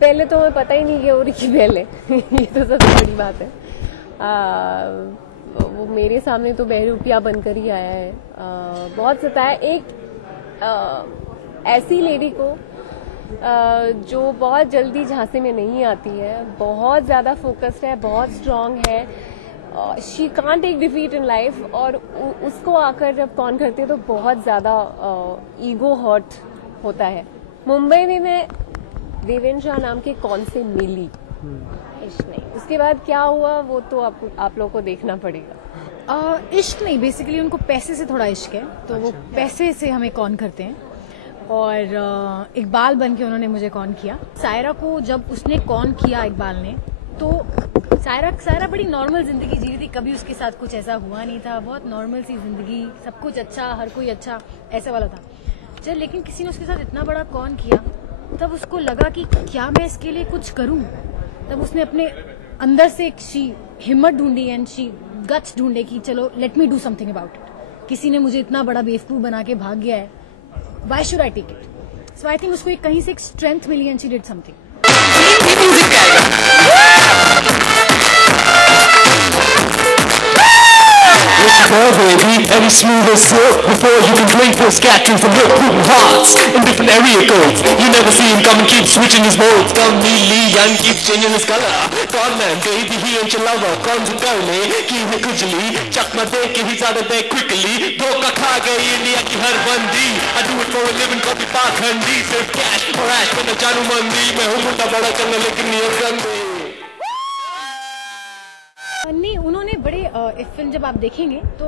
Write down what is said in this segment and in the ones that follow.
पहले तो हमें पता ही नहीं कि वो रिकी बेल है ये तो सबसे बड़ी बात है। वो मेरे सामने तो बहरूपिया बनकर ही आया है। बहुत सताया एक ऐसी लेडी को जो बहुत जल्दी झांसे में नहीं आती है, बहुत ज्यादा फोकस्ड है, बहुत स्ट्रांग है। She can't take defeat in life, और उसको आकर जब कौन करती है तो बहुत ज्यादा ईगो हर्ट होता है। मुंबई में मैं देवेंद्र शाह नाम के कौन से मिली, इश्क नहीं, उसके बाद क्या हुआ वो तो आप लोगों को देखना पड़ेगा। इश्क नहीं, बेसिकली उनको पैसे से थोड़ा इश्क है, तो वो पैसे से हमें कौन करते हैं, और इकबाल बन के उन्होंने मुझे कौन किया। सायरा को जब उसने कौन किया इकबाल ने, तो सायरा बड़ी नॉर्मल जिंदगी जी रही थी, कभी उसके साथ कुछ ऐसा हुआ नहीं था, बहुत नॉर्मल सी जिंदगी, सब कुछ अच्छा, हर कोई अच्छा, ऐसा वाला था। जब लेकिन किसी ने उसके साथ इतना बड़ा कौन किया, तब उसको लगा कि क्या मैं इसके लिए कुछ करूं। तब उसने अपने अंदर से एक हिम्मत ढूंढी एंड गट्स ढूंढे कि चलो let me do something about it. किसी ने मुझे इतना बड़ा बेवकूफ बना के भाग गया है, why should I take it. So I think उसको कहीं से एक स्ट्रेंथ मिली and she did something. Baby, and it's smooth as silk. Before you can blink, he'll scatter from your pooping hearts in different area codes. You never see him come and keep switching his modes. Come neatly and keep changing his color. Con man, baby, he ain't your lover. Con to go le, ki hu kujli. Chuck my dick and he's out of there quickly. Dhoka kha gayi India ki har bandi. I do it for a living, copy Pakhandi. Save cash for ash, when I janu mandi. Main hu munda bada changa lekin nahi gandhi. नहीं, उन्होंने बड़े इस film जब आप देखेंगे तो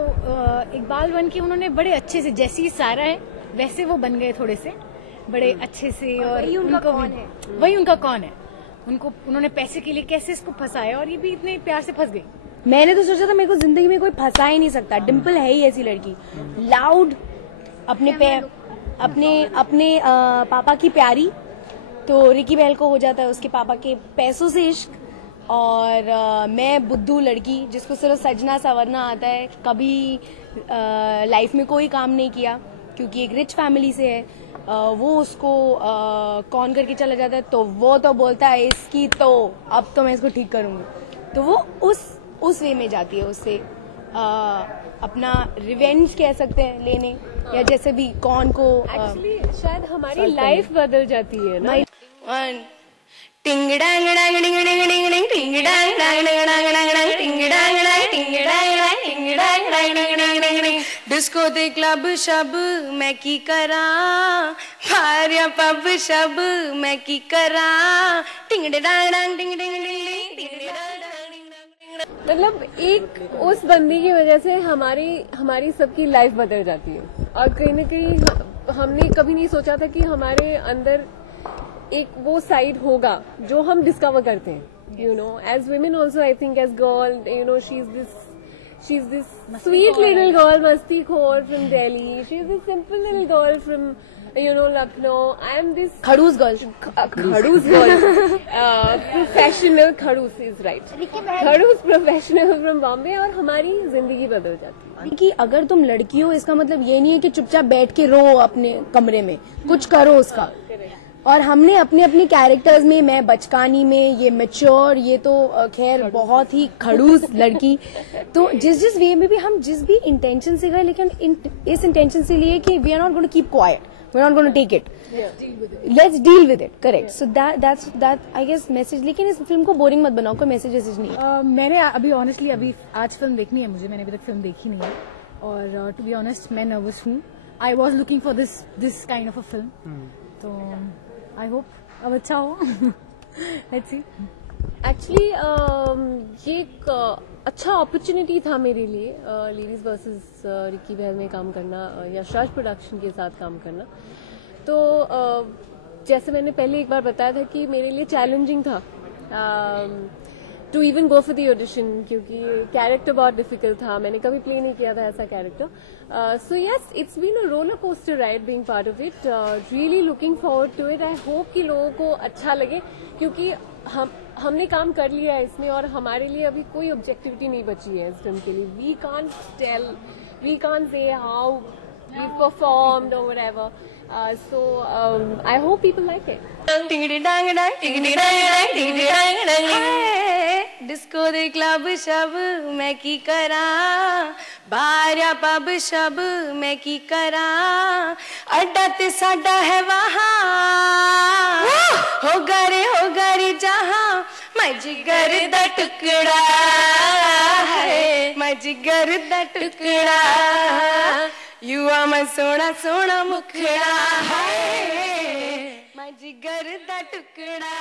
इकबाल बन के उन्होंने बड़े अच्छे से, जैसी सारा है वैसे वो बन गए थोड़े से बड़े अच्छे से। और वही उनका कौन है, वही उनका कौन है। उनको उन्होंने पैसे के लिए कैसे इसको फंसाया, और ये भी इतने प्यार से फंस गई। मैंने तो सोचा था मेरे को जिंदगी में कोई फंसा ही नहीं सकता। डिम्पल है ही ऐसी लड़की, लाउड, अपने पापा की प्यारी। तो रिकी बेल को हो जाता है उसके पापा के पैसों से इश्क, और मैं बुद्धू लड़की जिसको सिर्फ सजना संवरना आता है, कभी लाइफ में कोई काम नहीं किया क्योंकि एक रिच फैमिली से है। वो उसको कौन करके चला जाता है, तो वो तो बोलता है इसकी तो अब तो मैं इसको ठीक करूंगी। तो वो उस वे में जाती है, उससे अपना रिवेंज कह सकते हैं लेने, या जैसे भी कौन को एक्चुअली शायद हमारी लाइफ बदल जाती है ना। टिंग डांग डांग डिंग डिंग डिंग डिंग टिंग डांग डांग डांग डांग डांग डांग टिंग डांग डांग टिंग डांग डांग टिंग डांग डांग डिंग डिंग डिंग डिंग डिस्को दे क्लब शब मैं की करा, भारिया पब शब मैं की करा, टिंग डांग डांग डिंग डिंग डिंग टिंग डांग। मतलब एक उस बंदी की वजह से हमारी सबकी लाइफ बदल जाती है, और कहीं ना कहीं हमने कभी नहीं सोचा था कि हमारे अंदर एक वो साइड होगा जो हम डिस्कवर करते हैं। You know, as women also, I think as girl, you know, she is this sweet little girl, मस्ती खोर from Delhi, she is this simple little girl from Lucknow. I am this खड़ूस girl, professional खड़ूस is right, खड़ूस professional from Bombay, और हमारी जिंदगी बदल जाती है। कि अगर तुम लड़की हो इसका मतलब ये नहीं है कि चुपचाप बैठ के रो अपने कमरे में, कुछ करो उसका। और हमने अपने अपने कैरेक्टर्स में, मैं बचकानी में, ये मैच्योर, ये तो खैर बहुत ही खड़ूस लड़की। तो जिस वे में भी हम जिस भी इंटेंशन से गए, लेकिन इस इंटेंशन से लिए कि we are not going to keep quiet, we are not going to take it, let's deal with it. Correct. So that I guess message. लेकिन इस फिल्म को बोरिंग मत बनाओ, कोई मैसेज नहीं है। मैंने अभी ऑनेस्टली आज फिल्म देखनी है मुझे, मैंने अभी तक फिल्म देखी नहीं है, और टू बी ऑनेस्ट मैं नर्वस हूँ। I was looking for this kind of a film, तो आई होप अब अच्छा हो। Let's see. एक्चुअली ये एक अच्छा अपॉर्चुनिटी था मेरे लिए लेडीज वर्सेस रिकी बेल में काम करना, या यश प्रोडक्शन के साथ काम करना। तो जैसे मैंने पहले एक बार बताया था कि मेरे लिए चैलेंजिंग था to even go for the audition, क्योंकि कैरेक्टर बहुत डिफिकल्ट था, मैंने कभी प्ले नहीं किया था ऐसा character. So yes, it's been a roller coaster ride being part of it, really looking forward to it. I hope कि लोगों को अच्छा लगे, क्योंकि हमने काम कर लिया है इसमें, और हमारे लिए अभी कोई ऑब्जेक्टिविटी नहीं बची है इस फिल्म के लिए। We can't say how we've performed or whatever. So I hope people like it. Disco दे क्लब शब मैं की करा, बाहर या पब शब मैं की करा, अड्डा ते साडा है वहाँ, हो गे जहाँ, मैं जिगर दा टुकड़ा है, मैं जिगर दा टुकड़ा, यू आ मैं सोना सोना मुखड़ा है, मैं जिगर दा टुकड़ा।